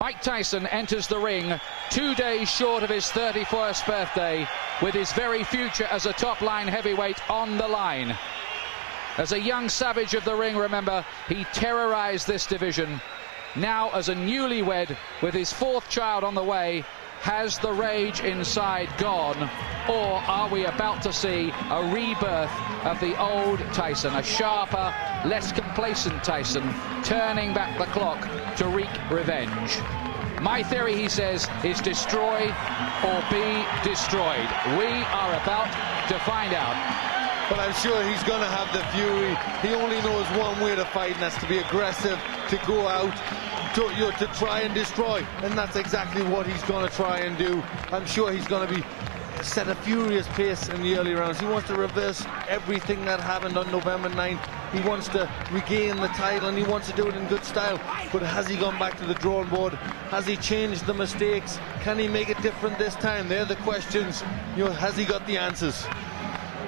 Mike Tyson enters the ring 2 days short of his 31st birthday, with his very future as a top-line heavyweight on the line. As a young savage of the ring, remember, he terrorized this division. Now, as a newlywed with his fourth child on the way, has the rage inside gone, or are we about to see a rebirth of the old Tyson, a sharper, less complacent Tyson, turning back the clock to wreak revenge? My theory, he says, is destroy or be destroyed. We are about to find out. But I'm sure he's going to have the fury. He only knows one way to fight, and that's to be aggressive, to go out, to try and destroy. And that's exactly what he's going to try and do. I'm sure he's going to be set a furious pace in the early rounds. He wants to reverse everything that happened on November 9th. He wants to regain the title, and he wants to do it in good style. But has he gone back to the drawing board? Has he changed the mistakes? Can he make it different this time? They're the questions. You know, has he got the answers?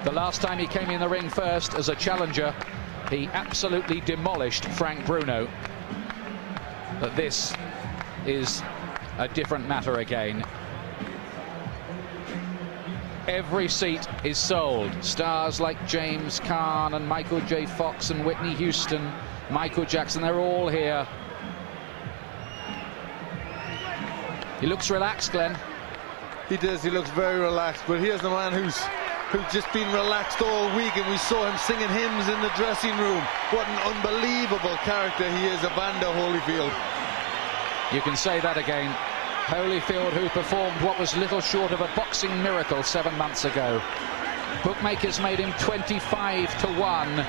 The last time he came in the ring first as a challenger, he absolutely demolished Frank Bruno. But this is a different matter again. Every seat is sold. Stars like James Caan and Michael J. Fox and Whitney Houston, Michael Jackson, they're all here. He looks relaxed, Glenn. He does, he looks very relaxed, but here's the man who's just been relaxed all week, and we saw him singing hymns in the dressing room. What an unbelievable character he is, Evander Holyfield. You can say that again. Holyfield, who performed what was little short of a boxing miracle 7 months ago. Bookmakers made him 25-1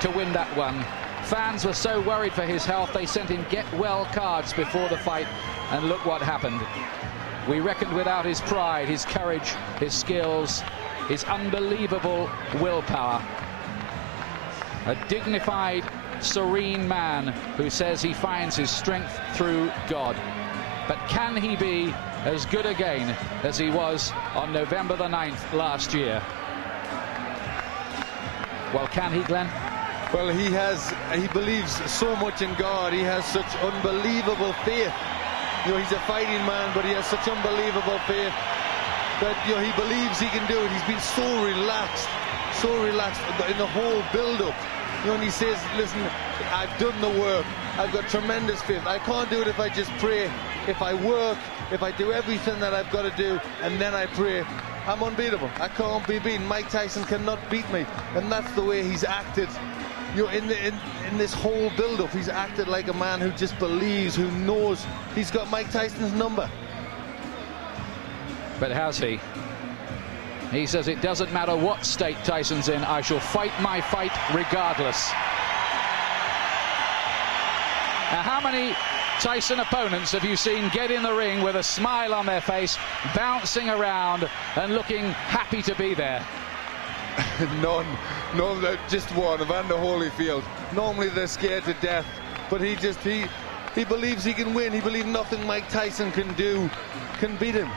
to win that one. Fans were so worried for his health, they sent him get-well cards before the fight, and look what happened. We reckoned without his pride, his courage, his skills, his unbelievable willpower. A dignified, serene man who says he finds his strength through God. But can he be as good again as he was on November the 9th last year? Well, can he, Glenn? Well, he believes so much in God. He has such unbelievable faith. You know, he's a fighting man, but he has such unbelievable faith that, you know, he believes he can do it. He's been so relaxed in the whole build-up. You know, and he says, listen, I've done the work. I've got tremendous faith. I can't do it if I just pray. If I work, if I do everything that I've got to do, and then I pray, I'm unbeatable. I can't be beaten. Mike Tyson cannot beat me. And that's the way he's acted. You know, in this whole build-up, he's acted like a man who just believes, who knows he's got Mike Tyson's number. But has he? He says it doesn't matter what state Tyson's in, I shall fight my fight regardless. Now, how many Tyson opponents have you seen get in the ring with a smile on their face, bouncing around and looking happy to be there? None, just one, Evander Holyfield. Normally they're scared to death, but he believes he can win. He believes nothing Mike Tyson can do can beat him.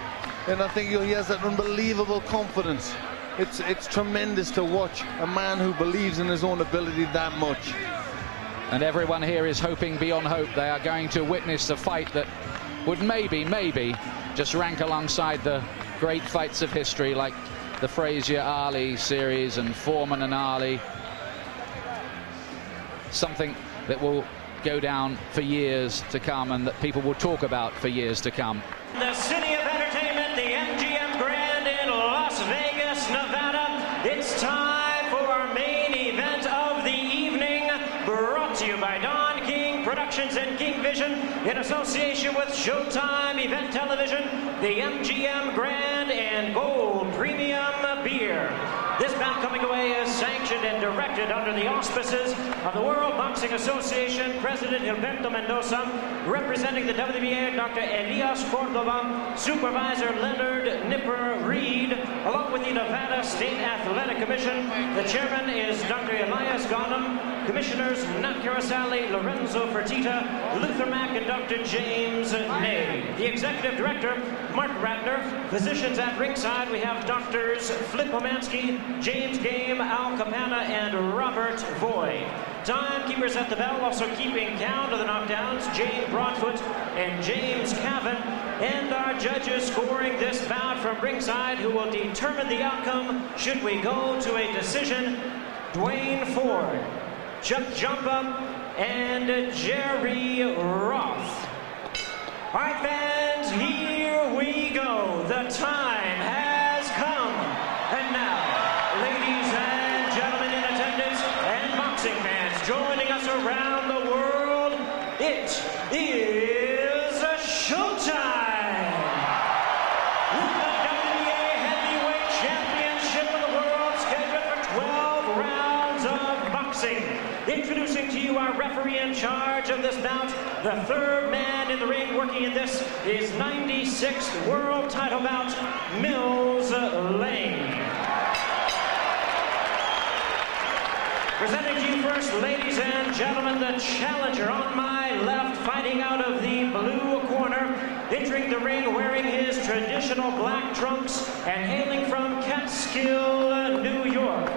And I think, you know, he has that unbelievable confidence. It's tremendous to watch a man who believes in his own ability that much. And everyone here is hoping beyond hope. They are going to witness a fight that would maybe just rank alongside the great fights of history, like the Frazier-Ali series and Foreman and Ali. Something that will go down for years to come, and that people will talk about for years to come. The city of entertainment, the MGM Grand in Las Vegas, Nevada. It's time for our main event of the evening, brought to you by Don King Productions and King Vision in association with Showtime Event Television, the MGM Grand and Gold Premium Beer. This bout coming away is sanctioned and directed under the auspices of the World Boxing Association, President Gilberto Mendoza, representing the WBA, Dr. Elias Cordova, Supervisor Leonard Nipper Reed, along with the Nevada State Athletic Commission. The chairman is Dr. Elias Ghanem, commissioners Nat Carasali, Lorenzo Fertitta, Luther Mack, and Dr. James Ney. The executive director, Mark Ratner. Physicians at ringside, we have Doctors Flip Pomansky, James Game, Al Capana, and Robert Voy. Timekeepers at the bell, also keeping count of the knockdowns, Jane Broadfoot and James Cavan. And our judges scoring this bout from ringside, who will determine the outcome should we go to a decision: Dwayne Ford, Chuck Jumpa, and Jerry Roth. All right, fans, here we go. The time has come. And now, ladies and gentlemen in attendance and boxing fans joining us around the world, it is showtime! With the WBA Heavyweight Championship of the world scheduled for 12 rounds of boxing. Introducing to you our referee in charge of this bout, the third man in the ring working in this is 96th world title bout, Mills Lane. Presenting to you first, ladies and gentlemen, the challenger on my left, fighting out of the blue corner, entering the ring wearing his traditional black trunks and hailing from Catskill, New York.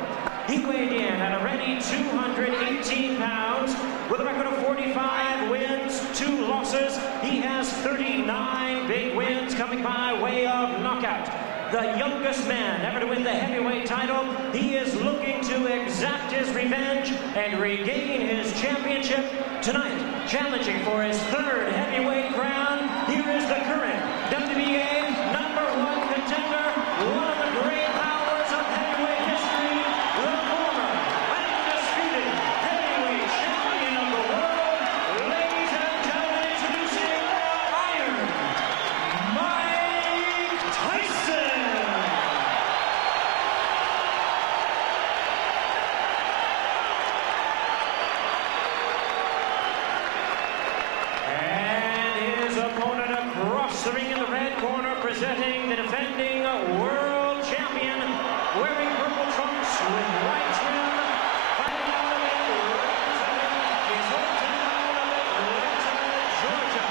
He weighed in at a ready 218 pounds with a record of 45 wins, 2 losses. He has 39 big wins coming by way of knockout. The youngest man ever to win the heavyweight title. He is looking to exact his revenge and regain his championship tonight. Challenging for his third heavyweight crown, here is the current WBA #1 contender, one of the great powers of heavyweight history, the former undisputed heavyweight champion of the world. Ladies and gentlemen, introducing Iron Mike Tyson. The ring in the red corner, presenting the defending world champion, wearing purple trunks with white trim, fighting out of it, representing his hometown of Atlanta, Georgia.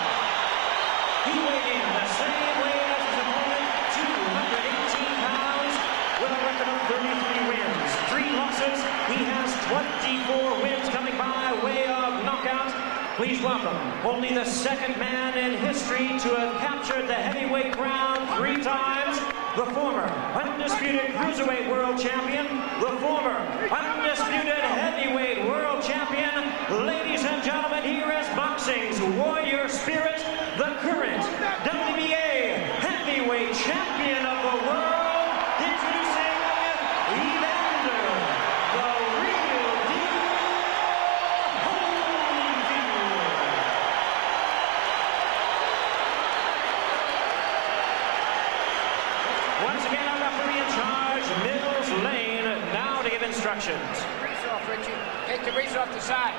He weighed in the same weight as his opponent, 218 pounds, with a record of 33 wins, 3 losses. He has 24 wins coming by way of knockout. Please welcome only the second man in history to have captured the heavyweight crown 3 times, the former undisputed cruiserweight world champion, the former undisputed heavyweight world champion. Ladies and gentlemen, here is boxing's warrior spirit, the current WBA heavyweight champion of the world, introducing Evander, the real deal, Holyfield. Once again, our referee in charge, Mills Lane, now to give instructions. Grease off, Richie. Take the grease off the side.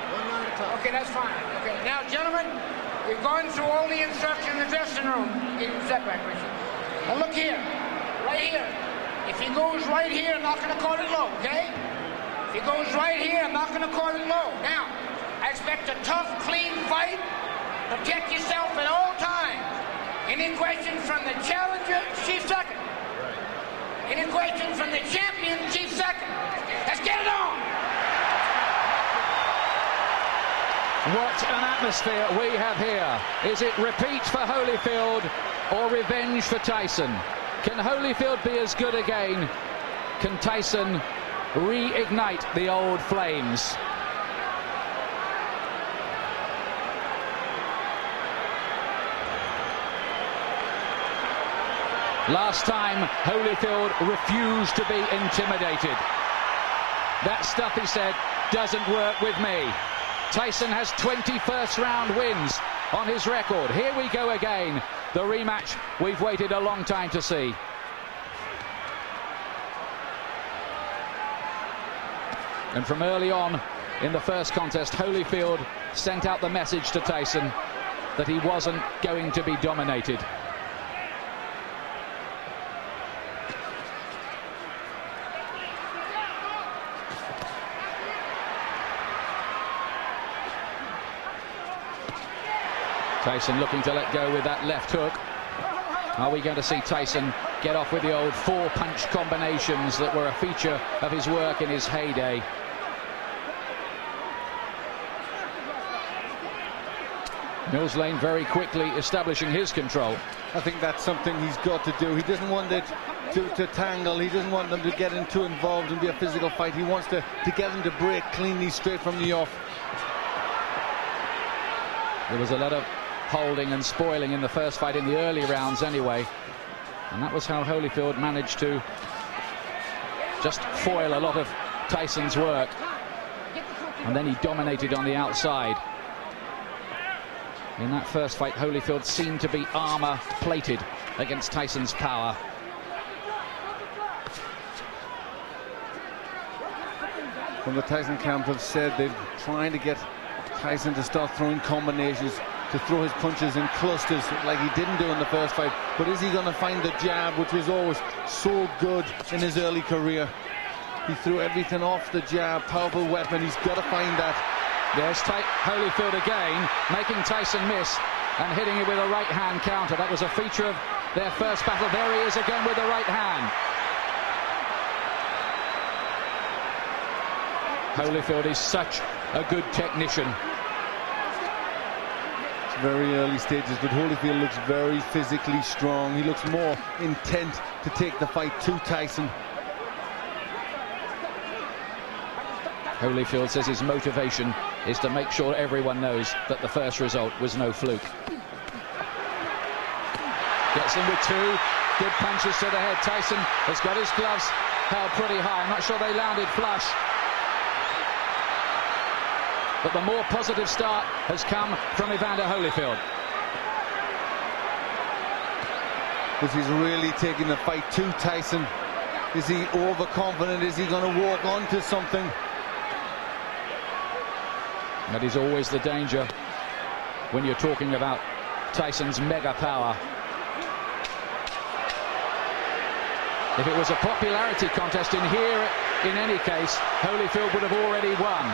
Okay, that's fine. Okay, now, gentlemen, we've gone through all the instructions in the dressing room. Get your step back, Richie. Now, look here. Right here. If he goes right here, I'm not going to call it low, okay? If he goes right here, I'm not going to call it low. Now, I expect a tough, clean fight. Protect yourself at all times. Any questions from the challenger, chief second. Any questions from the champion, chief second. Let's get it on. What an atmosphere we have here. Is it repeat for Holyfield or revenge for Tyson? Can Holyfield be as good again? Can Tyson reignite the old flames? Last time, Holyfield refused to be intimidated. That stuff, he said, doesn't work with me. Tyson has 20 first-round wins on his record. Here we go again. The rematch we've waited a long time to see. And from early on in the first contest, Holyfield sent out the message to Tyson that he wasn't going to be dominated. Tyson looking to let go with that left hook. Are we going to see Tyson get off with the old 4-punch combinations that were a feature of his work in his heyday? Mills Lane very quickly establishing his control. I think that's something he's got to do. He doesn't want it to tangle. He doesn't want them to get too involved and be a physical fight. He wants to get them to break cleanly straight from the off. There was a lot of holding and spoiling in the first fight in the early rounds anyway. And that was how Holyfield managed to just foil a lot of Tyson's work. And then he dominated on the outside. In that first fight, Holyfield seemed to be armor-plated against Tyson's power. From the Tyson camp have said they're trying to get Tyson to start throwing combinations, to throw his punches in clusters like he didn't do in the first fight. But is he going to find the jab, which was always so good in his early career? He threw everything off the jab, powerful weapon. He's got to find that. There's Holyfield again, making Tyson miss and hitting it with a right-hand counter. That was a feature of their first battle. There he is again with the right hand. Holyfield is such a good technician. It's very early stages, but Holyfield looks very physically strong. He looks more intent to take the fight to Tyson. Holyfield says his motivation is to make sure everyone knows that the first result was no fluke. Gets in with two good punches to the head. Tyson has got his gloves held pretty high. I'm not sure they landed flush. But the more positive start has come from Evander Holyfield. Because he's really taking the fight to Tyson. Is he overconfident? Is he going to walk onto something? That is always the danger when you're talking about Tyson's mega power. If it was a popularity contest in here, in any case, Holyfield would have already won.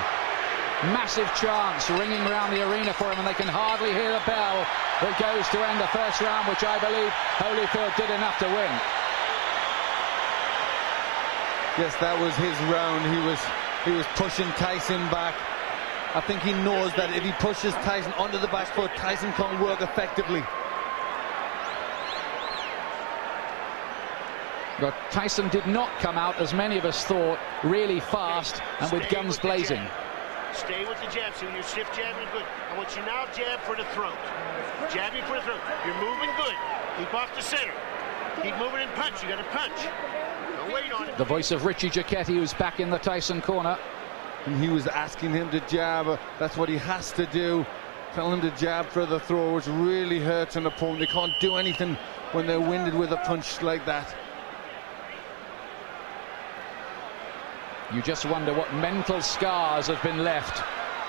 Massive chants ringing around the arena for him, and they can hardly hear the bell that goes to end the first round, which I believe Holyfield did enough to win. Yes, that was his round. He was pushing Tyson back. I think he knows that if he pushes Tyson onto the back foot, Tyson can't work effectively. But Tyson did not come out, as many of us thought, really fast and with guns blazing. Stay with the jab. See, when you're stiff jabbing, good. I want you now jab for the throat. Jabbing for the throat. You're moving good. Keep off the center. Keep moving and punch. You got to punch. Don't wait on it. The voice of Richie Giacchetti, who's back in the Tyson corner. And he was asking him to jab. That's what he has to do. Tell him to jab for the throw, which really hurts an opponent. They can't do anything when they're winded with a punch like that. You just wonder what mental scars have been left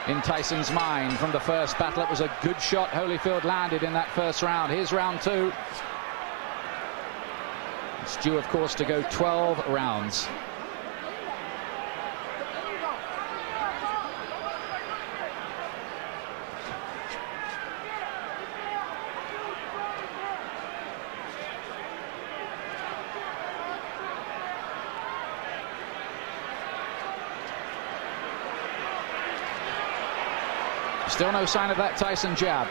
in Tyson's mind from the first battle. It was a good shot Holyfield landed in that first round. Here's round two. It's due, of course, to go 12 rounds. Still no sign of that Tyson jab.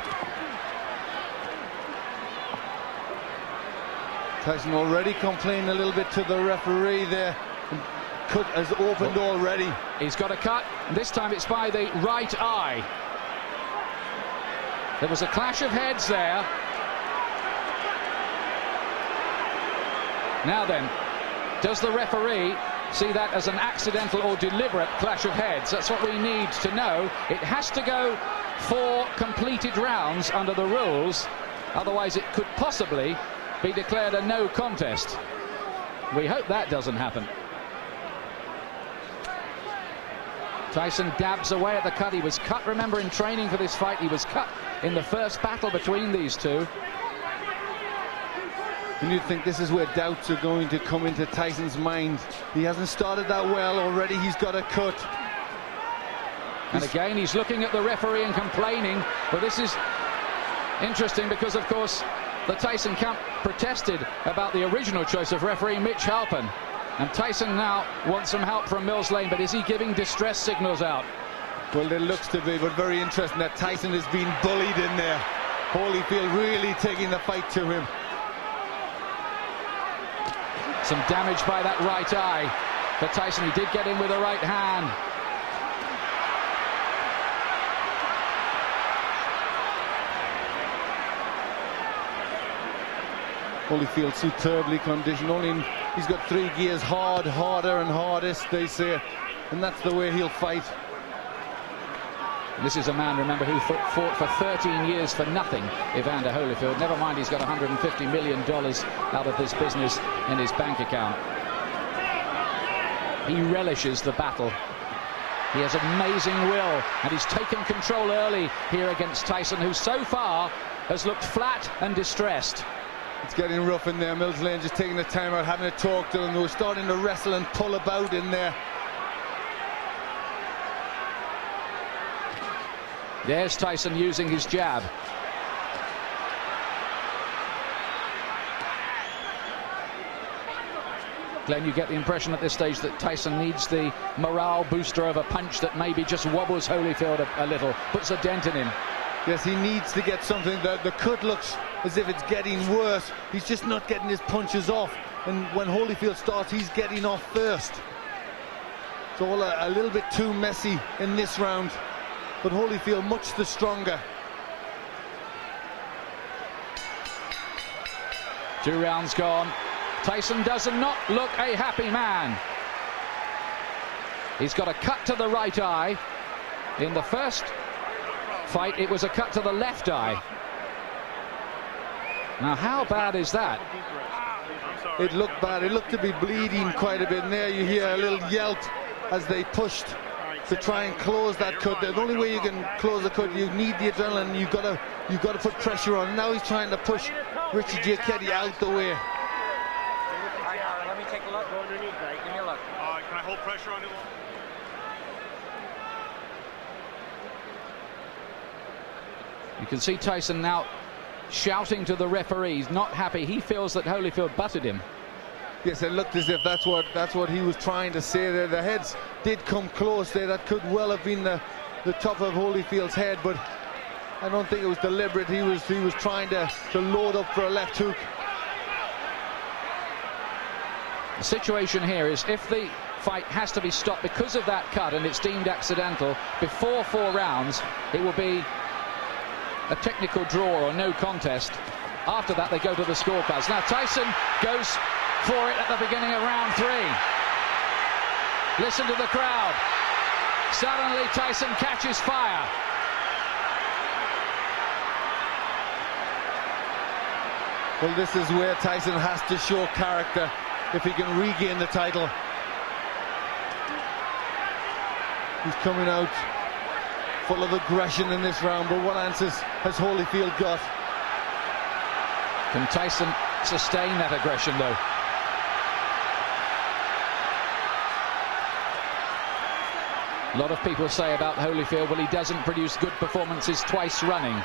Tyson already complaining a little bit to the referee there. Cut has opened already. He's got a cut. This time it's by the right eye. There was a clash of heads there. Now then, does the referee see that as an accidental or deliberate clash of heads? That's what we need to know. It has to go 4 completed rounds under the rules. Otherwise it could possibly be declared a no contest. We hope that doesn't happen. Tyson dabs away at the cut. He was cut, remember, in training for this fight. He was cut in the first battle between these two. And you'd think this is where doubts are going to come into Tyson's mind. He hasn't started that well already. He's got a cut. And again, he's looking at the referee and complaining. But this is interesting because, of course, the Tyson camp protested about the original choice of referee Mitch Halpin. And Tyson now wants some help from Mills Lane. But is he giving distress signals out? Well, there looks to be, but very interesting that Tyson has been bullied in there. Holyfield really taking the fight to him. Some damage by that right eye for Tyson. He did get in with a right hand. Holyfield superbly conditioned. He's got 3 gears: hard, harder and hardest, they say, and that's the way he'll fight. This is a man, remember, who fought for 13 years for nothing, Evander Holyfield. Never mind, he's got $150 million out of this business in his bank account. He relishes the battle. He has amazing will, and he's taken control early here against Tyson, who so far has looked flat and distressed. It's getting rough in there. Mills Lane just taking the time out, having a talk to him. They were starting to wrestle and pull about in there. There's Tyson using his jab. Glenn, you get the impression at this stage that Tyson needs the morale booster of a punch that maybe just wobbles Holyfield a little, puts a dent in him. Yes, he needs to get something. The cut looks as if it's getting worse. He's just not getting his punches off. And when Holyfield starts, he's getting off first. It's all a little bit too messy in this round. But Holyfield much the stronger. 2 rounds gone. Tyson does not look a happy man. He's got a cut to the right eye. In the first fight, it was a cut to the left eye. Now, how bad is that? It looked bad. It looked to be bleeding quite a bit. And there you hear a little yelp as they pushed to try and close that cut. The only way you can close the cut, you need the adrenaline. You've got to put pressure on. Now he's trying to push Richie Giacchetti out the way. Let me take a look. Go underneath, right? Give me a look. Can I hold pressure on it? You can see Tyson now shouting to the referee. He's not happy. He feels that Holyfield butted him. Yes, it looked as if that's what he was trying to say there. The heads did come close there. That could well have been the top of Holyfield's head, but I don't think it was deliberate. He was trying to load up for a left hook. The situation here is if the fight has to be stopped because of that cut and it's deemed accidental before 4 rounds, it will be a technical draw or no contest. After that, they go to the scorecards. Now, Tyson goes for it at the beginning of round 3. Listen to the crowd. Suddenly, Tyson catches fire. Well, this is where Tyson has to show character if he can regain the title. He's coming out full of aggression in this round, but what answers has Holyfield got? Can Tyson sustain that aggression, though? A lot of people say about Holyfield, well, he doesn't produce good performances twice running.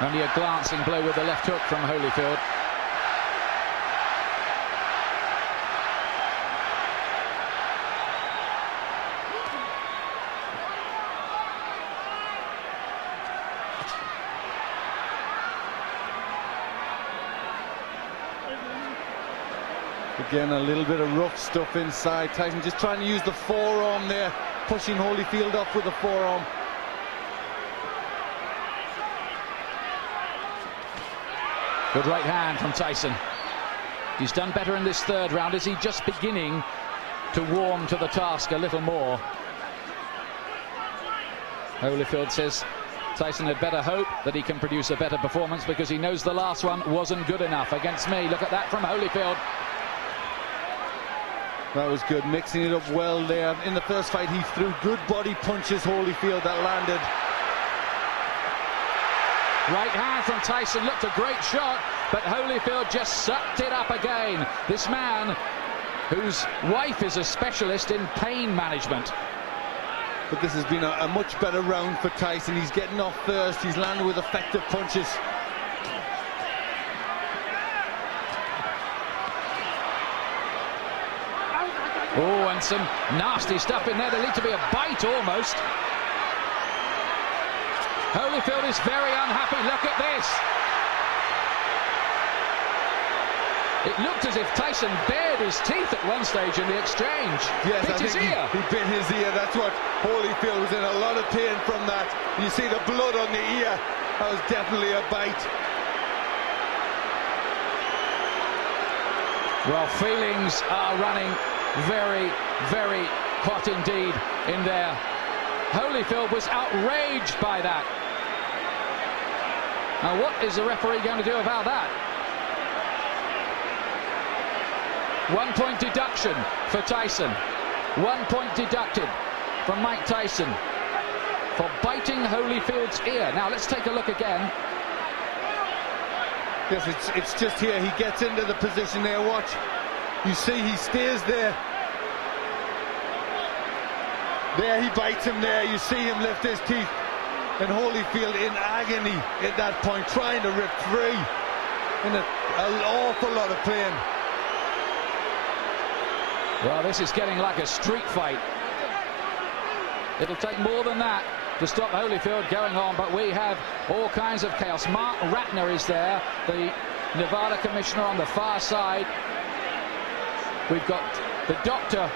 Only a glancing blow with the left hook from Holyfield. Again, a little bit of rough stuff inside. Tyson just trying to use the forearm there, pushing Holyfield up with the forearm. Good right hand from Tyson. He's done better in this 3rd round. Is he just beginning to warm to the task a little more? Holyfield says Tyson had better hope that he can produce a better performance because he knows the last one wasn't good enough against me. Look at that from Holyfield. That was good, mixing it up well there. In the first fight, he threw good body punches, Holyfield, that landed. Right hand from Tyson, looked a great shot, but Holyfield just sucked it up again. This man, whose wife is a specialist in pain management. But this has been a much better round for Tyson. He's getting off first, he's landing with effective punches. Oh, and some nasty stuff in there. There needs to be a bite almost. Holyfield is very unhappy. Look at this. It looked as if Tyson bared his teeth at one stage in the exchange. Yes, bit his ear. He bit his ear. That's what Holyfield was in a lot of pain from that. You see the blood on the ear. That was definitely a bite. Well, feelings are running very, very hot indeed in there. Holyfield was outraged by that. Now, what is the referee going to do about that? 1 point deduction for Tyson. 1 point deducted from Mike Tyson for biting Holyfield's ear. Now, let's take a look again. Yes, it's just here. He gets into the position there. Watch. You see he stays there. There he bites him there. You see him lift his teeth. And Holyfield in agony at that point, trying to rip free. In an awful lot of pain. Well, this is getting like a street fight. It'll take more than that to stop Holyfield going on, but we have all kinds of chaos. Mark Ratner is there, the Nevada commissioner on the far side. We've got the doctor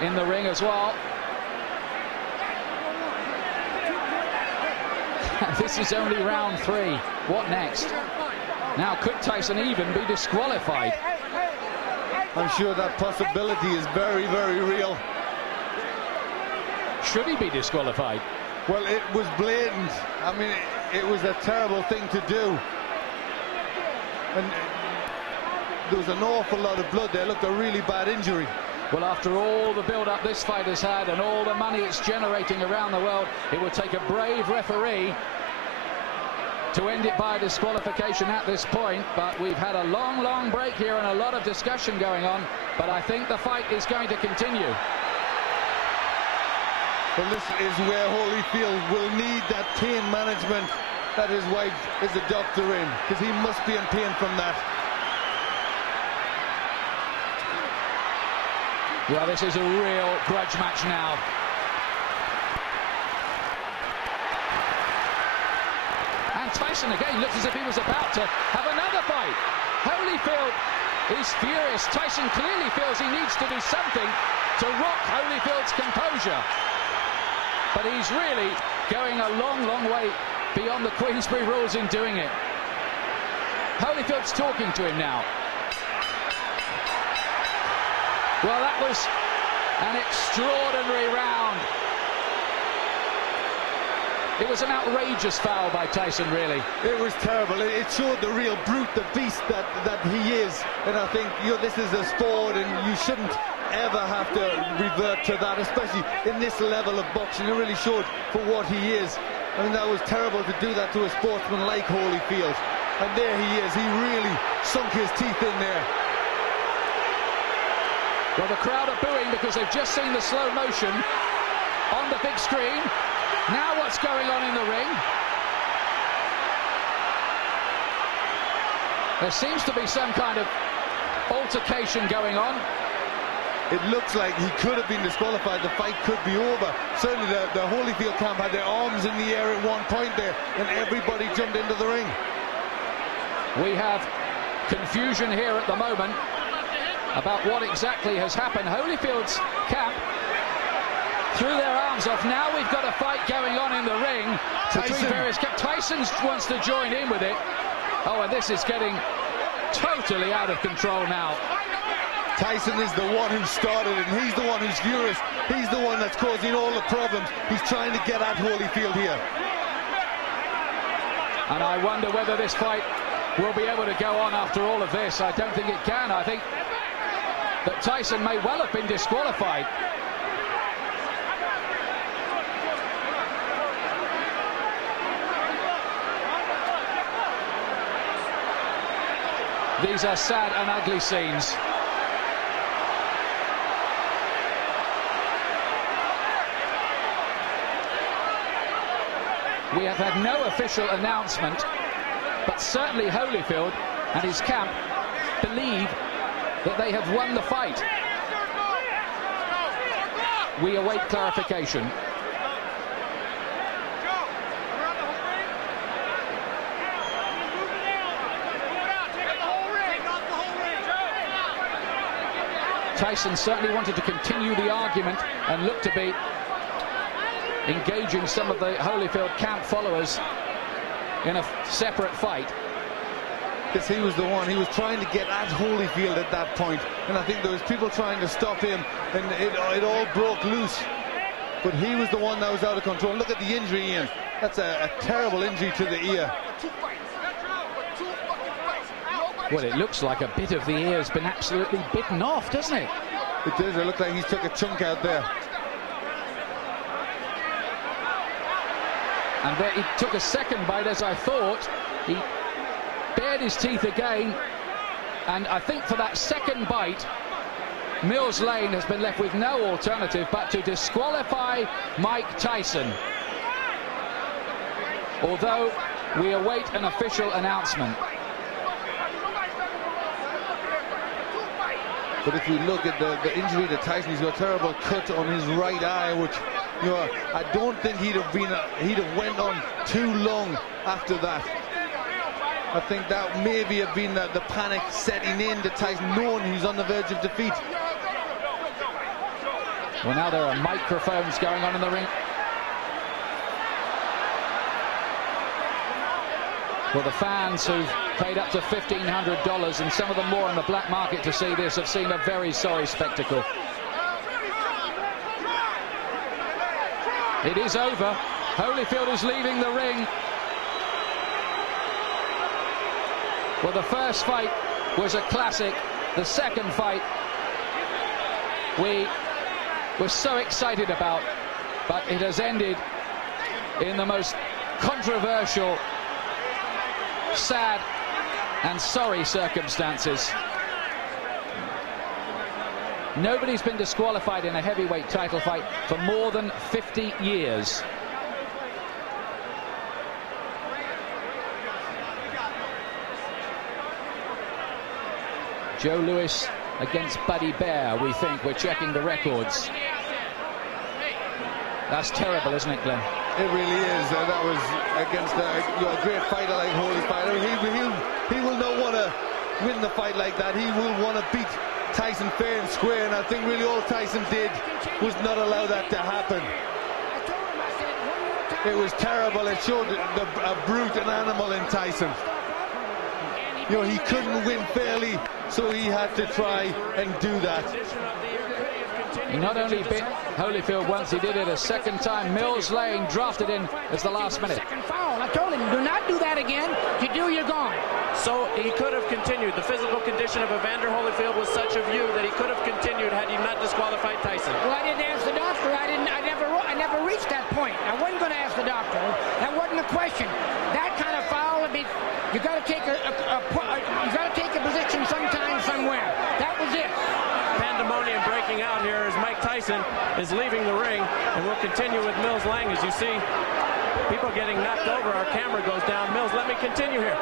in the ring as well. This is only round 3. What next? Now, could Tyson even be disqualified? I'm sure that possibility is very, very real. Should he be disqualified? Well, it was blatant. I mean, it was a terrible thing to do. And there was an awful lot of blood there. Looked a really bad injury. Well, after all the build-up this fight has had and all the money it's generating around the world, it would take a brave referee to end it by disqualification at this point. But we've had a long, long break here and a lot of discussion going on. But I think the fight is going to continue. Well, this is where Holyfield will need that pain management that his wife is a doctor in, because he must be in pain from that. Well, this is a real grudge match now. And Tyson again looks as if he was about to have another fight. Holyfield is furious. Tyson clearly feels he needs to do something to rock Holyfield's composure. But he's really going a long, long way beyond the Queensberry rules in doing it. Holyfield's talking to him now. Well, that was an extraordinary round. It was an outrageous foul by Tyson, really. It was terrible. It showed the real brute, the beast that he is. And I think, you know, this is a sport and you shouldn't ever have to revert to that, especially in this level of boxing. It really showed for what he is. I mean, that was terrible to do that to a sportsman like Holyfield. And there he is. He really sunk his teeth in there. Well, the crowd are booing because they've just seen the slow motion on the big screen. Now what's going on in the ring? There seems to be some kind of altercation going on. It looks like he could have been disqualified. The fight could be over. Certainly the Holyfield camp had their arms in the air at one point there, and everybody jumped into the ring. We have confusion here at the moment about what exactly has happened. Holyfield's camp threw their arms off. Now we've got a fight going on in the ring between various camps. Tyson wants to join in with it. Oh, and this is getting totally out of control now. Tyson is the one who started it, and he's the one who's furious. He's the one that's causing all the problems. He's trying to get at Holyfield here. And I wonder whether this fight will be able to go on after all of this. I don't think it can. I think that Tyson may well have been disqualified. These are sad and ugly scenes. We have had no official announcement, but certainly Holyfield and his camp believe that they have won the fight. we await clarification. Tyson certainly wanted to continue the argument and looked to be engaging some of the Holyfield camp followers in a separate fight. Because he was the one, he was trying to get at Holyfield at that point, and I think there was people trying to stop him, and it all broke loose. But he was the one that was out of control. Look at the injury, Ian. That's a terrible injury to the ear. Well, it looks like a bit of the ear's been absolutely bitten off, doesn't it? It does. It looks like he's took a chunk out there. And there he took a second bite, as I thought. He bared his teeth again, and I think for that second bite, Mills Lane has been left with no alternative but to disqualify Mike Tyson. Although we await an official announcement. But if you look at the injury to Tyson, he's got a terrible cut on his right eye, which, you know, I don't think he'd have went on too long after that. I think that maybe have been the panic setting in to Tyson, knowing he's on the verge of defeat. Well, now there are microphones going on in the ring. Well, the fans who've paid up to $1,500 and some of them more on the black market to see this have seen a very sorry spectacle. It is over. Holyfield is leaving the ring. Well, the first fight was a classic. The second fight we were so excited about, but it has ended in the most controversial, sad and sorry circumstances. Nobody's been disqualified in a heavyweight title fight for more than 50 years. Joe Louis against Buddy Bear, we think. We're checking the records. That's terrible, isn't it, Glenn? It really is. That was against a great fighter like Holyfield. He will not want to win the fight like that. He will want to beat Tyson fair and square, and I think really all Tyson did was not allow that to happen. It was terrible. It showed a brute, an animal in Tyson. You know, he couldn't win fairly, so he had to try and do that. He not only bit Holyfield once, he did it a second time. Mills Lane drafted in as the last minute. Second foul. I told him, do not do that again. If you do, you're gone. So he could have continued. The physical condition of Evander Holyfield was such a view that he could have continued had he not disqualified Tyson. Well, I didn't ask the doctor. I never reached that point. I wasn't going to ask the doctor. That wasn't a question. That kind of foul, I mean, you got to take a position sometime, somewhere. That was it. Pandemonium breaking out here as Mike Tyson is leaving the ring, and we'll continue with Mills Lang. As you see people getting knocked over, our camera goes down. Mills, let me continue here.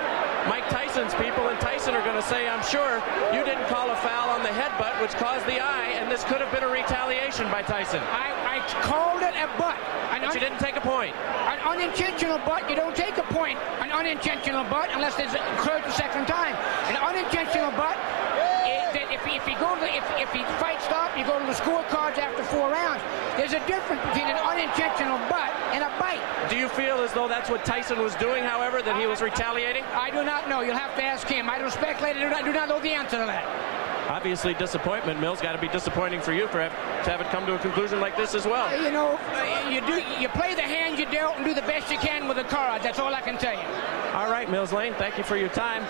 Mike Tyson's people and Tyson are going to say, I'm sure you didn't call a foul on the headbutt, which caused the eye, and this could have been a retaliation by Tyson. I called it a butt. But you didn't take a point. An unintentional butt, you don't take a point. An unintentional butt, unless it's occurred the second time. An unintentional butt, if he fight stop, you go to the scorecards after 4 rounds. There's a difference between an unintentional butt and a bite. Do you feel as though that's what Tyson was doing, however, that he was retaliating? I do not know. You'll have to ask him. I don't speculate. I do not know the answer to that. Obviously, disappointment. Mills, got to be disappointing for you to have it come to a conclusion like this as well. You know, you play the hand you dealt and do the best you can with the cards. That's all I can tell you. All right, Mills Lane, thank you for your time.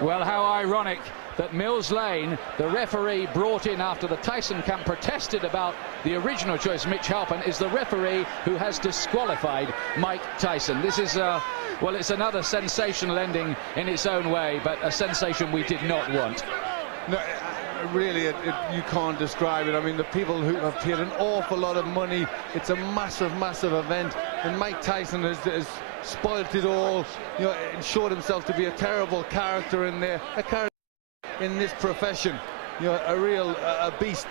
Well, how ironic that Mills Lane, the referee brought in after the Tyson camp protested about the original choice, Mitch Halpin, is the referee who has disqualified Mike Tyson. This is, well, it's another sensational ending in its own way, but a sensation we did not want. No, really, you can't describe it. I mean, the people who have paid an awful lot of money, it's a massive, massive event, and Mike Tyson has spoilt it all, you know, and showed himself to be a terrible character in there, a character in this profession, you know, a real beast.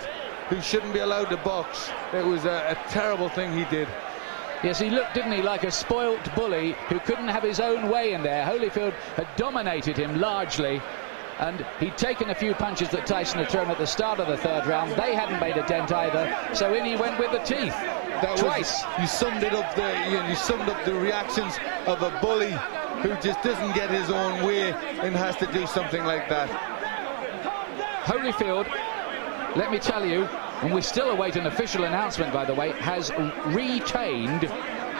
who shouldn't be allowed to box. It was a terrible thing he did. Yes, he looked, didn't he, like a spoilt bully who couldn't have his own way in there. Holyfield had dominated him largely, and he'd taken a few punches that Tyson had thrown at the start of the third round. They hadn't made a dent either, so in he went with the teeth. Twice. You summed it up there. You summed up the reactions of a bully who just doesn't get his own way and has to do something like that. Holyfield, let me tell you, and we still await an official announcement, by the way, has retained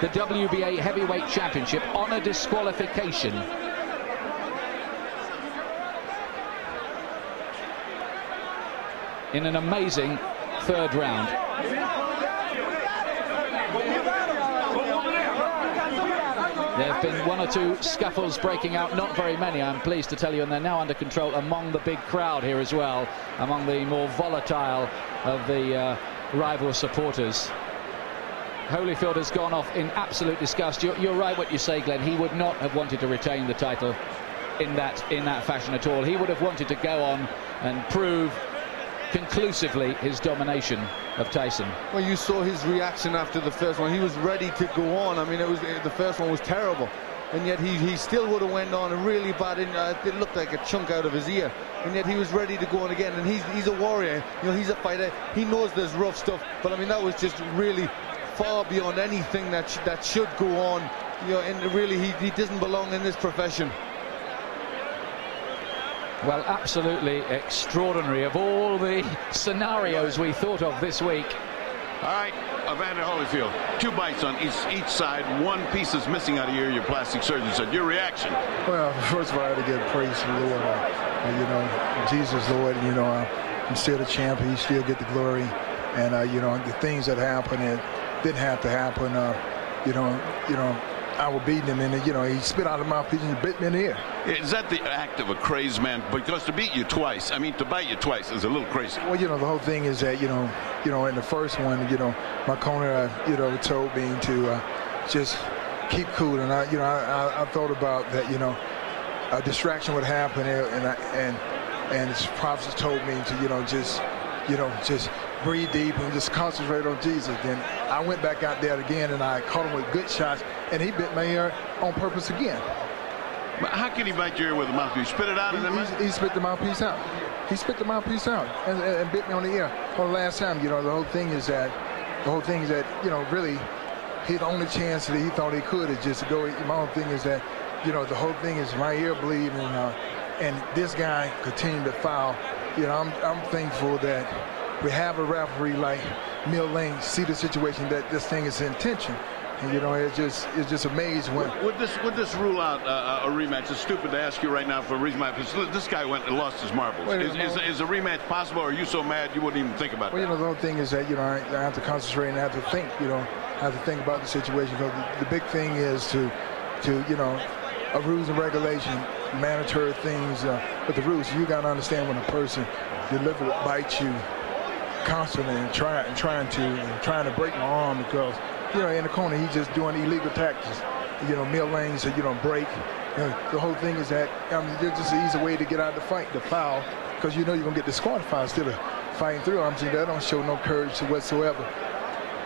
the WBA Heavyweight Championship on a disqualification. In an amazing third round. There have been one or two scuffles breaking out, not very many, I'm pleased to tell you, and they're now under control among the big crowd here as well, among the more volatile of the rival supporters. Holyfield has gone off in absolute disgust. You're right what you say, Glenn. He would not have wanted to retain the title in that fashion at all. He would have wanted to go on and prove conclusively his domination of Tyson. Well, you saw his reaction after the first one. He was ready to go on. I mean, the first one was terrible, and yet he still would have went on a really bad. It looked like a chunk out of his ear, and yet he was ready to go on again. And he's a warrior. You know, he's a fighter. He knows there's rough stuff, but I mean, that was just really far beyond anything that should go on. You know, and really, he doesn't belong in this profession. Well, absolutely extraordinary of all the scenarios we thought of this week. All right, Evander Holyfield, 2 bites on each side. 1 piece is missing out of your plastic surgeon said. Your reaction? Well, first of all, I had to give praise to the Lord. You know, Jesus, Lord, you know, I'm still the champion. He still get the glory. And, you know, the things that happened, it didn't have to happen. You know, I was beating him, and you know, he spit out of my mouthpiece and bit me in the ear. Is that the act of a crazed man? Because to beat you twice, I mean, to bite you twice is a little crazy. Well, you know, the whole thing is that, you know, in the first one, you know, my corner, you know, told me to just keep cool, and I thought about that, you know, a distraction would happen, and his prophets told me to, you know, just breathe deep and just concentrate on Jesus. Then I went back out there again, and I caught him with good shots, and he bit my ear on purpose again. But how can he bite your ear with a mouthpiece? Spit it out of them? He spit the mouthpiece out. He spit the mouthpiece out and bit me on the ear. For the last time, you know, the whole thing is that, you know, really, his only chance that he thought he could is just to go. My whole thing is that, you know, the whole thing is my ear bleeding, and this guy continued to foul. You know, I'm thankful that we have a referee like Mill Lane see the situation that this thing is intention. And, you know, it's just amazing when. Would this rule out a rematch? It's stupid to ask you right now for a rematch. This guy went and lost his marbles. Is a rematch possible, or are you so mad you wouldn't even think about it? Well, you know, the whole thing is that, you know, I have to concentrate and I have to think, you know, I have to think about the situation. Because the big thing is to you know, a rules and regulation, mandatory things, but the rules, you got to understand when a person deliberately bites you constantly and trying to break my arm, because, you know, in the corner he's just doing illegal tactics. You know, Mill Lane said, you don't break. You know, the whole thing is that there's just an easy way to get out of the fight, the foul, because you know you're gonna get disqualified instead of fighting through. I'm saying that don't show no courage whatsoever.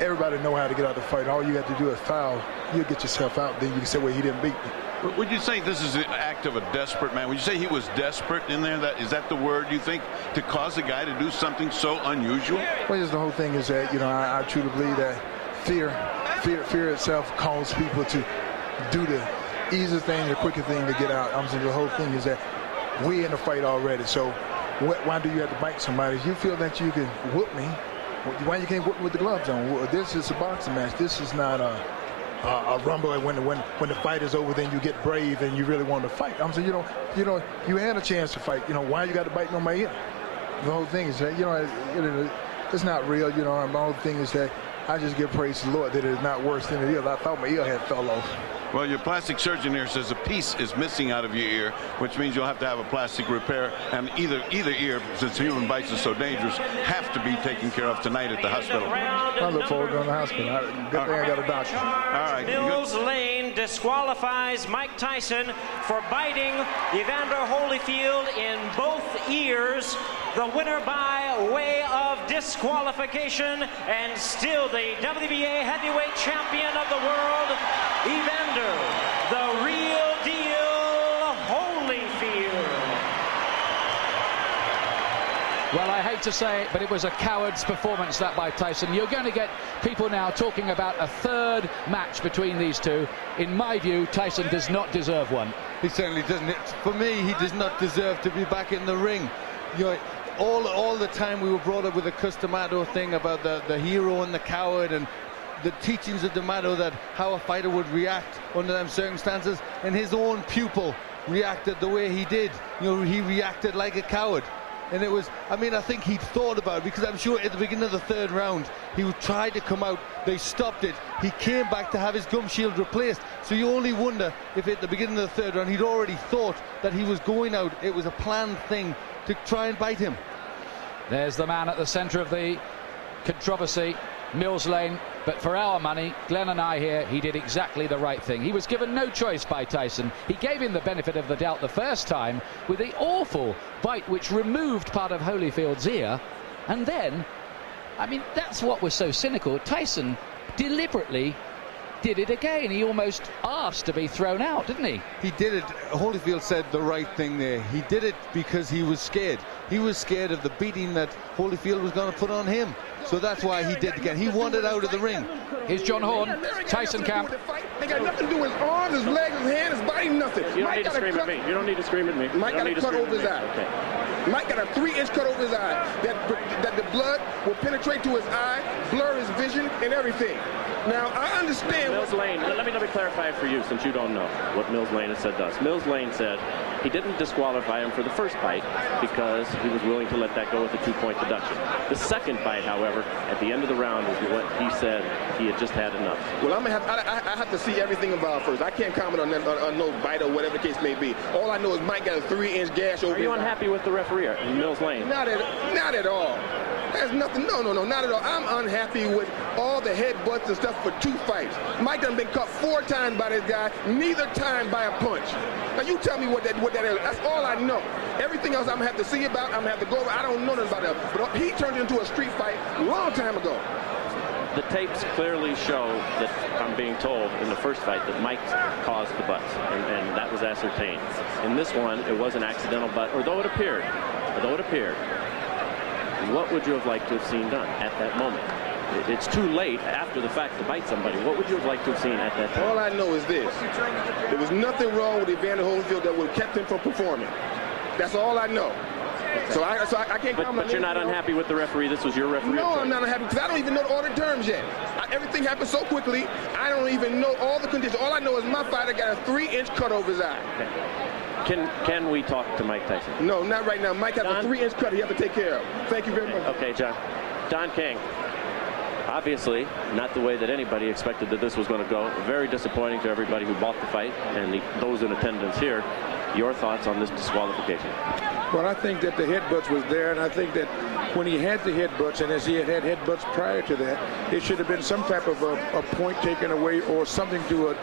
Everybody know how to get out of the fight. All you have to do is foul. You'll get yourself out. Then you can say, well, he didn't beat me. Would you say this is an act of a desperate man? Would you say he was desperate in there? Is that the word you think, to cause a guy to do something so unusual? Well, just the whole thing is that, you know, I truly believe that fear itself causes people to do the easiest thing, the quicker thing to get out. I'm saying the whole thing is that we're in the fight already. So why do you have to bite somebody? If you feel that you can whoop me, why you can't whoop me with the gloves on? Well, this is a boxing match. This is not a rumble. When the fight is over, then you get brave and you really want to fight. I'm saying, you had a chance to fight. You know, why you got to bite on my ear? The whole thing is that, you know, it's not real. You know, my whole thing is that I just give praise to the Lord that it's not worse than it is. I thought my ear had fell off. Well, your plastic surgeon here says a piece is missing out of your ear, which means you'll have to have a plastic repair. And either ear, since human bites are so dangerous, have to be taken care of tonight at the hospital. I look forward to going to the hospital. Good thing I got a doctor. All right. Mills Lane disqualifies Mike Tyson for biting Evander Holyfield in both ears. The winner by way of disqualification, and still the WBA heavyweight champion of the world, Evander, the real deal, Holyfield. Well, I hate to say it, but it was a coward's performance, that by Tyson. You're going to get people now talking about a third match between these two. In my view, Tyson does not deserve one. He certainly doesn't. For me, he does not deserve to be back in the ring. You know, all the time we were brought up with the Customato thing about the hero and the coward, and the teachings of D'Amato that how a fighter would react under them circumstances, and his own pupil reacted the way he did. You know, he reacted like a coward. And it was, I mean, I think he'd thought about it, because I'm sure at the beginning of the third round he tried to come out, they stopped it, he came back to have his gum shield replaced. So you only wonder if at the beginning of the third round he'd already thought that he was going out. It was a planned thing to try and bite him. There's the man at the centre of the controversy, Mills Lane. But for our money, Glenn and I here, he did exactly the right thing. He was given no choice by Tyson. He gave him the benefit of the doubt the first time with the awful bite which removed part of Holyfield's ear. And then, I mean, that's what was so cynical. Tyson deliberately did it again. He almost asked to be thrown out, didn't he? He did it. Holyfield said the right thing there. He did it because he was scared. He was scared of the beating that Holyfield was going to put on him. So that's why he did it again. He wanted out of the ring. Here's John Horn, Tyson camp. They got nothing to do with his arms, his legs, his hands, his body, nothing. You don't need to scream at me. You don't need to scream at me. Mike got a cut over his eye. Okay. Mike got a 3-inch cut over his eye. That the blood will penetrate to his eye, blur his vision, and everything. Now, I understand. Mills Lane, let me clarify for you, since you don't know what Mills Lane has said to us. Mills Lane said he didn't disqualify him for the first bite because he was willing to let that go with a 2-point deduction. The second bite, however, at the end of the round is what he said he had just had enough. Well, I have to see everything involved first. I can't comment on that, on no bite or whatever the case may be. All I know is Mike got a 3-inch gash over his eye. Are you unhappy with the referee, Mills Lane? Not at all. There's nothing. No, not at all. I'm unhappy with all the headbutts and stuff for 2 fights. Mike done been cut 4 times by this guy, neither time by a punch. Now you tell me what that is. That's all I know. Everything else I'm gonna have to see about. I'm gonna have to go over. I don't know nothing about that. But he turned it into a street fight a long time ago. The tapes clearly show that, I'm being told, in the first fight that Mike caused the butts, and that was ascertained. In this one, it was an accidental butt, although it appeared. What would you have liked to have seen done at that moment? It's too late after the fact to bite somebody. What would you have liked to have seen at that time? All I know is this. There was nothing wrong with Evander Holyfield that would have kept him from performing. That's all I know. So I can't comment. But you're not unhappy with the referee? This was your referee? No, I'm not unhappy because I don't even know all the terms yet. Everything happened so quickly, I don't even know all the conditions. All I know is my fighter got a 3-inch cut over his eye. Okay. Can we talk to Mike Tyson? No, not right now. Mike has a 3-inch cut he has to take care of. Thank you very much. Okay, John. Don King. Obviously, not the way that anybody expected that this was going to go. Very disappointing to everybody who bought the fight and those in attendance here. Your thoughts on this disqualification? Well, I think that the headbutts was there, and I think that when he had the headbutts, and as he had headbutts prior to that, it should have been some type of a point taken away or something to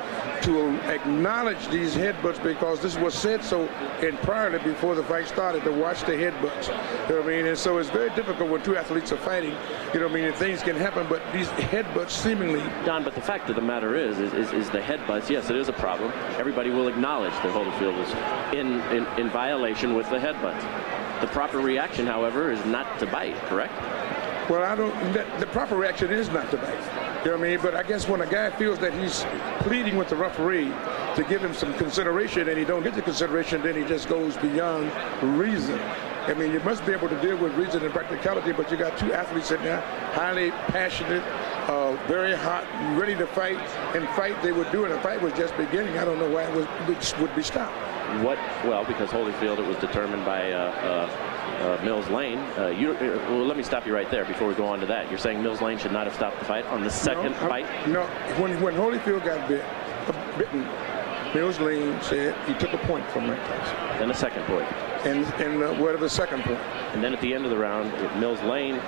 acknowledge these headbutts, because this was said so priorly before the fight started, to watch the headbutts. You know what I mean? And so it's very difficult when 2 athletes are fighting. You know what I mean? And things can happen, but these headbutts seemingly... Don, but the fact of the matter is the headbutts, yes, it is a problem. Everybody will acknowledge that Holyfield was in violation with the headbutts. The proper reaction, however, is not to bite, correct? Well, the proper reaction is not to bite. You know what I mean? But I guess when a guy feels that he's pleading with the referee to give him some consideration and he don't get the consideration, then he just goes beyond reason. I mean, you must be able to deal with reason and practicality, but you got 2 athletes in there, highly passionate, very hot, ready to fight, and fight they would do, and the fight was just beginning. I don't know why it would be stopped. Well, because Holyfield, it was determined by Mills Lane. Well, let me stop you right there before we go on to that. You're saying Mills Lane should not have stopped the fight on the second fight? No, when Holyfield got bit, bitten, Mills Lane said he took a point from Mike Tyson. Then a second point. And what are the second point? And then at the end of the round, Mills Lane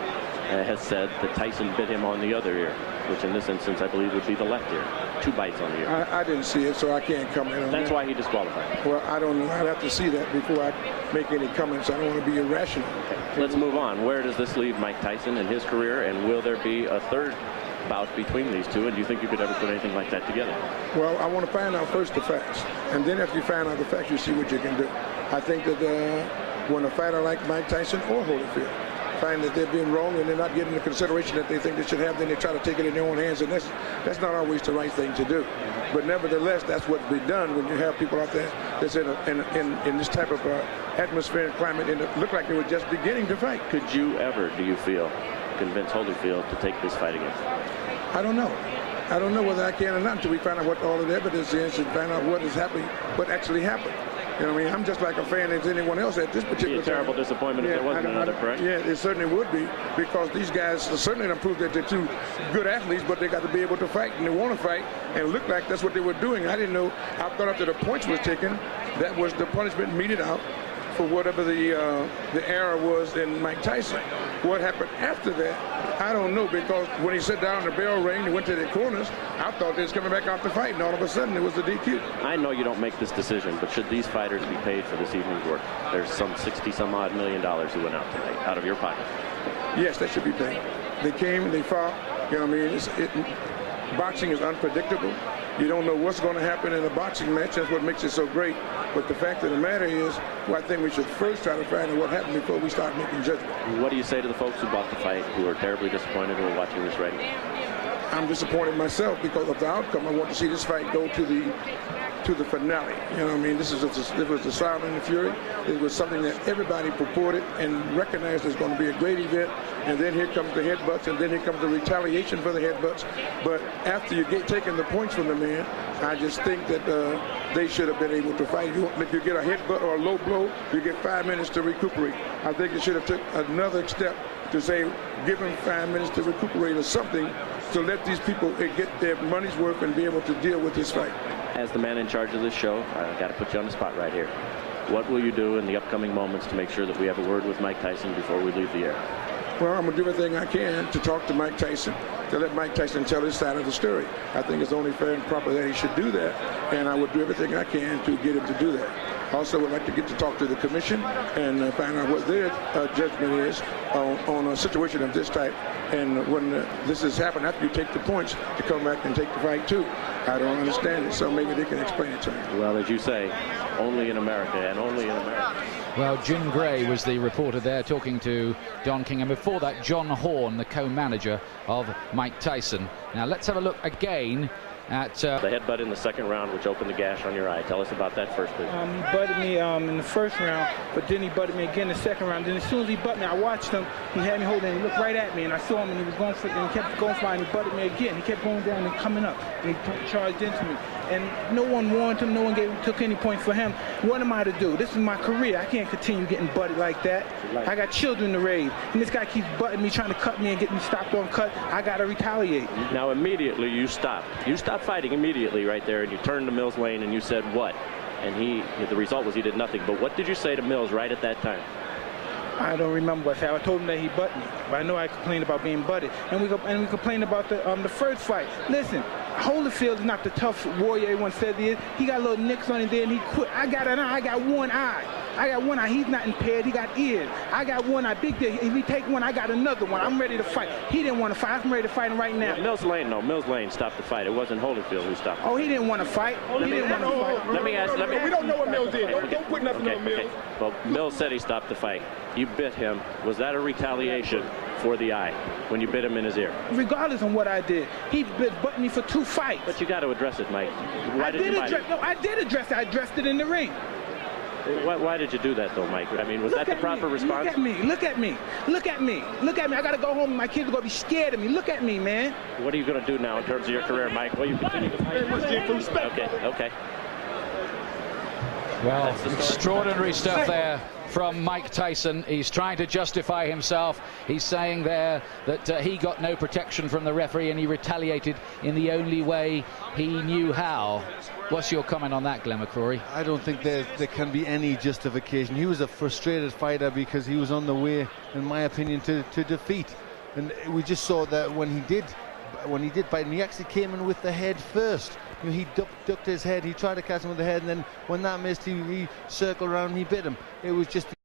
has said that Tyson bit him on the other ear, which in this instance I believe would be the left ear. 2 bites on the ear. I didn't see it, so I can't comment on that. That's why he disqualified. Well, I don't know. I'd have to see that before I make any comments. I don't want to be irrational. Okay. Let's move on. Where does this leave Mike Tyson in his career, and will there be a third bout between these two, and do you think you could ever put anything like that together? Well, I want to find out first the facts, and then after you find out the facts, you see what you can do. I think that when a fighter like Mike Tyson or Holyfield find that they're being wrong and they're not getting the consideration that they think they should have, then they try to take it in their own hands, and that's not always the right thing to do. But nevertheless, that's what's been done when you have people out there that's in this type of atmosphere and climate, and it looked like they were just beginning to fight. Could you ever, do you feel, convince Holyfield to take this fight against him? I don't know. I don't know whether I can or not until we find out what all of the evidence is and find out what is happening, what actually happened. You know what I mean? I'm just like a fan as anyone else at this particular time. It'd be a terrible disappointment if there wasn't another, correct? Yeah, it certainly would be, because these guys certainly don't prove that they're two good athletes, but they got to be able to fight, and they want to fight, and it looked like that's what they were doing. I didn't know. I thought after the points was taken, that was the punishment meted out for whatever the error was in Mike Tyson. What happened after that, I don't know, because when he sat down, the bell rang, he went to the corners, I thought they was coming back out to fight, and all of a sudden it was the DQ. I know you don't make this decision, but should these fighters be paid for this evening's work? There's some $60-some-odd million who went out tonight, out of your pocket. Yes, they should be paid. They came, they fought. You know what I mean? Boxing is unpredictable. You don't know what's going to happen in a boxing match. That's what makes it so great. But the fact of the matter is, I think we should first try to find out what happened before we start making judgment. What do you say to the folks who bought the fight, who are terribly disappointed, who are watching this right now? I'm disappointed myself because of the outcome. I want to see this fight go to the finale. You know what I mean? It was the Sound and the Fury. It was something that everybody purported and recognized as going to be a great event. And then here comes the headbutts, and then here comes the retaliation for the headbutts. But after you get taking the points from the man, I just think that they should have been able to fight. If you get a headbutt or a low blow, you get 5 minutes to recuperate. I think it should have took another step to say, give them 5 minutes to recuperate or something, to let these people get their money's worth and be able to deal with this fight. As the man in charge of this show, I've got to put you on the spot right here. What will you do in the upcoming moments to make sure that we have a word with Mike Tyson before we leave the air? Well, I'm going to do everything I can to talk to Mike Tyson, to let Mike Tyson tell his side of the story. I think it's only fair and proper that he should do that, and I would do everything I can to get him to do that. Also, would like to get to talk to the commission and find out what their judgment is on a situation of this type. And when this has happened, after you take the points, to come back and take the fight too. I don't understand it, so maybe they can explain it to me. Well, as you say, only in America, and only in America. Well, Jim Gray was the reporter there talking to Don King, and before that, John Horn, the co-manager of Mike Tyson. Now, let's have a look again at the headbutt in the second round, which opened the gash on your eye. Tell us about that first, please. He butted me in the first round, but then he butted me again in the second round. Then as soon as he butted me, I watched him. He had me holding, and he looked right at me, and I saw him, and he was going for it, and he kept going for it, and he butted me again. He kept going down and coming up, and he charged into me. And no one warned him, no one took any points for him. What am I to do? This is my career. I can't continue getting butted like that. I got children to raise, and this guy keeps butting me, trying to cut me and get me stopped on cut. I got to retaliate. Now, immediately you stopped. You stopped fighting immediately right there, and you turned to Mills Lane and you said what? And the result was he did nothing. But what did you say to Mills right at that time? I don't remember what I said. I told him that he butted me, but I know I complained about being butted. And we complained about the first fight. Listen, Holyfield is not the tough warrior everyone said he is. He got little nicks on him there, and he quit. I got an eye. I got one eye. I got one eye. He's not impaired. He got ears. I got one eye. Big deal. If he take one, I got another one. I'm ready to fight. He didn't want to fight. I'm ready to fight him right now. Yeah, Mills Lane stopped the fight. It wasn't Holyfield who stopped. Oh, he didn't want to fight. He didn't want to fight. Let me ask. We don't know what Mills did. Don't put nothing on Mills. Okay. Well, Mills said he stopped the fight. You bit him. Was that a retaliation for the eye when you bit him in his ear? Regardless of what I did, he butted me for 2 fights. But you got to address it, Mike. I did address it. I addressed it in the ring. Why did you do that, though, Mike? I mean, was that the proper response? Look at me. Look at me. Look at me. Look at me. I got to go home. My kids are going to be scared of me. Look at me, man. What are you going to do now in terms of your career, Mike? Well, you continue to fight. Respect. Okay. Well, extraordinary stuff there from Mike Tyson. He's trying to justify himself. He's saying there that he got no protection from the referee and he retaliated in the only way he knew how. What's your comment on that, Glenn McCrory? I don't think there can be any justification. He was a frustrated fighter because he was on the way, in my opinion, to defeat. And we just saw that when he did bite him, he actually came in with the head first. You know, he ducked his head, he tried to catch him with the head, and then when that missed, he circled around and he bit him. It was just